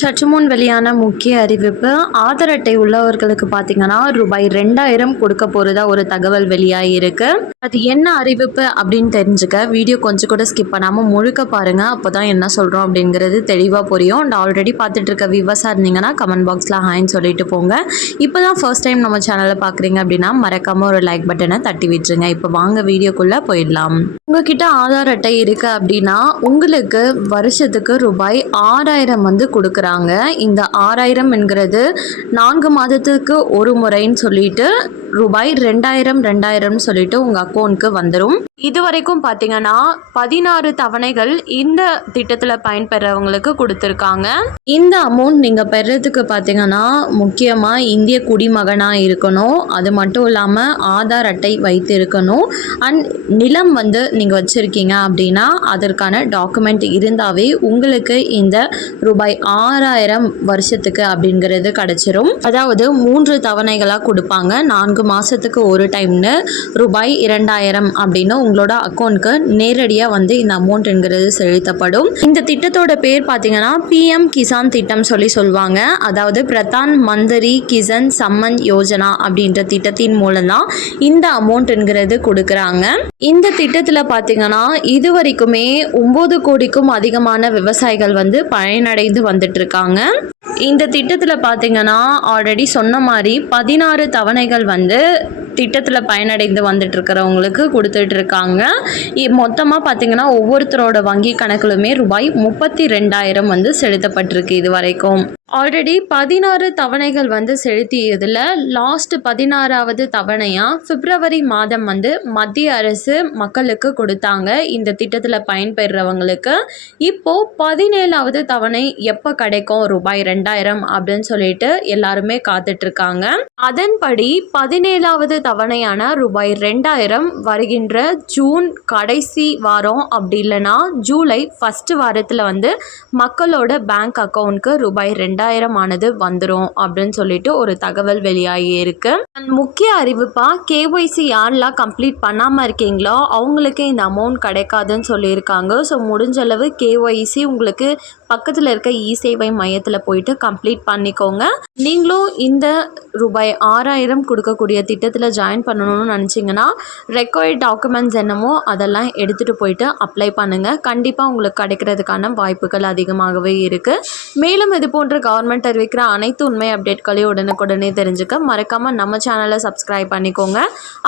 சற்று முன் வெளியான முக்கிய அறிவிப்பு ஆதார் அட்டை உள்ளவர்களுக்கு பார்த்தீங்கன்னா ரூபாய் ரெண்டாயிரம் கொடுக்க போகிறதா ஒரு தகவல் வெளியாகிருக்கு அது என்ன அறிவிப்பு அப்படின்னு தெரிஞ்சுக்க வீடியோ கொஞ்சம் கூட ஸ்கிப் பண்ணாமல் முழுக்க பாருங்கள் அப்போ தான் என்ன சொல்கிறோம் அப்படிங்கிறது தெளிவாக புரியும். அண்ட் ஆல்ரெடி பார்த்துட்டு இருக்க விவசாய இருந்தீங்கன்னா கமெண்ட் பாக்ஸில் ஹாய்ன்னு சொல்லிட்டு போங்க. இப்போ தான் ஃபர்ஸ்ட் டைம் நம்ம சேனலை பார்க்குறீங்க அப்படின்னா மறக்காமல் ஒரு லைக் பட்டனை தட்டி விட்டுருங்க. இப்போ வாங்க வீடியோக்குள்ளே போயிடலாம். உங்ககிட்ட ஆதார் அட்டை இருக்குது அப்படின்னா உங்களுக்கு வருஷத்துக்கு ரூபாய் ஆறாயிரம் வந்து கொடுக்குறாங்க இந்த ஆறாயிரம் என்கிறது நான்கு மாதத்துக்கு ஒரு முறைன்னு சொல்லிட்டு ரூபாய் ரெண்டாயிரம் ரெண்டாயிரம்னு சொல்லிட்டு உங்கள் அக்கௌண்ட்க்கு வந்துடும் இது வரைக்கும் பார்த்தீங்கன்னா பதினாறு தவணைகள் இந்த திட்டத்தில் பயன்பெறவங்களுக்கு கொடுத்துருக்காங்க. இந்த அமௌண்ட் நீங்கள் பெறதுக்கு பார்த்தீங்கன்னா முக்கியமாக இந்திய குடிமகனாக இருக்கணும். அது மட்டும் இல்லாமல் ஆதார் அட்டை வைத்து இருக்கணும் அண்ட் நிலம் வந்து நீங்கள் வச்சுருக்கீங்க அப்படின்னா அதற்கான டாக்குமெண்ட் இருந்தாவே உங்களுக்கு இந்த ரூபாய் ஆறாயிரம் வருஷத்துக்கு அப்படிங்கிறது கிடச்சிரும். அதாவது மூன்று தவணைகளாக கொடுப்பாங்க. நான்கு மாதத்துக்கு ஒரு டைம்னு ரூபாய் இரண்டாயிரம் அப்படின்னு உங்களோட அக்கௌண்ட்க்கு நேரடியாக வந்து இந்த அமௌண்ட்ங்கிறது செலுத்தப்படும். இந்த திட்டத்தோட பேர் பார்த்தீங்கன்னா பிஎம் கிசான் திட்டம் சொல்லி சொல்லுவாங்க. அதாவது பிரதான் மந்திரி கிசன் சம்மன் யோஜனா அப்படின்ற திட்டத்தின் மூலம் தான் இந்த அமௌண்ட்ங்கிறது கொடுக்குறாங்க. இந்த திட்டத்தில் பார்த்தீங்கன்னா இது வரைக்குமே ஒம்பது கோடிக்கும் அதிகமான விவசாயிகள் வந்து பயனடைந்து வந்துட்டு இருக்காங்க. இந்த திட்டத்தில் பார்த்தீங்கன்னா ஆல்ரெடி சொன்ன மாதிரி பதினாறு தவணைகள் வந்து திட்டத்தில் பயனடைந்து வந்துட்டு இருக்கிறவங்களுக்கு கொடுத்துட்டு இருக்காங்க மொத்தமாக பார்த்தீங்கன்னா ஒவ்வொருத்தரோட வங்கி கணக்குலுமே ரூபாய் முப்பத்தி ரெண்டாயிரம் வந்து செலுத்தப்பட்டிருக்கு இது வரைக்கும். ஆல்ரெடி பதினாறு தவணைகள் வந்து செலுத்தியதில் லாஸ்ட் பதினாறாவது தவணையாக பிப்ரவரி மாதம் வந்து மத்திய அரசு மக்களுக்கு கொடுத்தாங்க இந்த திட்டத்தில் பயன்பெறுறவங்களுக்கு இப்போது பதினேழாவது தவணை எப்போ கிடைக்கும்? ரூபாய் ரெண்டாயிரம் அப்படின்னு சொல்லிட்டு எல்லாருமே காத்துட்ருக்காங்க அதன்படி பதினேழாவது தவணையான ரூபாய் ரெண்டாயிரம் வருகின்ற ஜூன் கடைசி வாரம் அப்படி இல்லைன்னா ஜூலை ஃபஸ்ட்டு வாரத்தில் வந்து மக்களோட பேங்க் அக்கௌண்ட்க்கு ரூபாய் ரெண்டாயிரம் ஆனது வந்துடும் அப்படின்னு சொல்லிட்டு ஒரு தகவல் வெளியாகி இருக்கு. முக்கிய அறிவிப்பாக கேஒய்சி யாரெல்லாம் கம்ப்ளீட் பண்ணாமல் இருக்கீங்களோ அவங்களுக்கு இந்த அமௌண்ட் கிடைக்காதுன்னு சொல்லியிருக்காங்க. ஸோ முடிஞ்ச அளவு கேஒய்சி உங்களுக்கு பக்கத்தில் இருக்க இ சேவை மையத்தில் போயிட்டு கம்ப்ளீட் பண்ணிக்கோங்க. நீங்களும் இந்த ரூபாய் ஆறாயிரம் கொடுக்கக்கூடிய திட்டத்தில் ஜாயின் பண்ணணும்னு நினச்சிங்கன்னா ரெக்வயர்ட் டாக்குமெண்ட்ஸ் என்னமோ அதெல்லாம் எடுத்துகிட்டு போயிட்டு அப்ளை பண்ணுங்கள் கண்டிப்பாக உங்களுக்கு கிடைக்கிறதுக்கான வாய்ப்புகள் அதிகமாகவே இருக்குது மேலும் இது போன்ற கவர்மெண்ட் அறிவிக்கிற அனைத்து உண்மை அப்டேட்களையும் உடனுக்குடனே தெரிஞ்சுக்க மறக்காமல் நம்ம சேனலை சப்ஸ்கிரைப் பண்ணிக்கோங்க.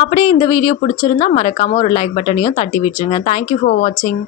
அப்படியே இந்த வீடியோ பிடிச்சிருந்தா மறக்காமல் ஒரு லைக் பட்டனையும் தட்டி விட்டுருங்க. தேங்க்யூ ஃபார் வாட்சிங்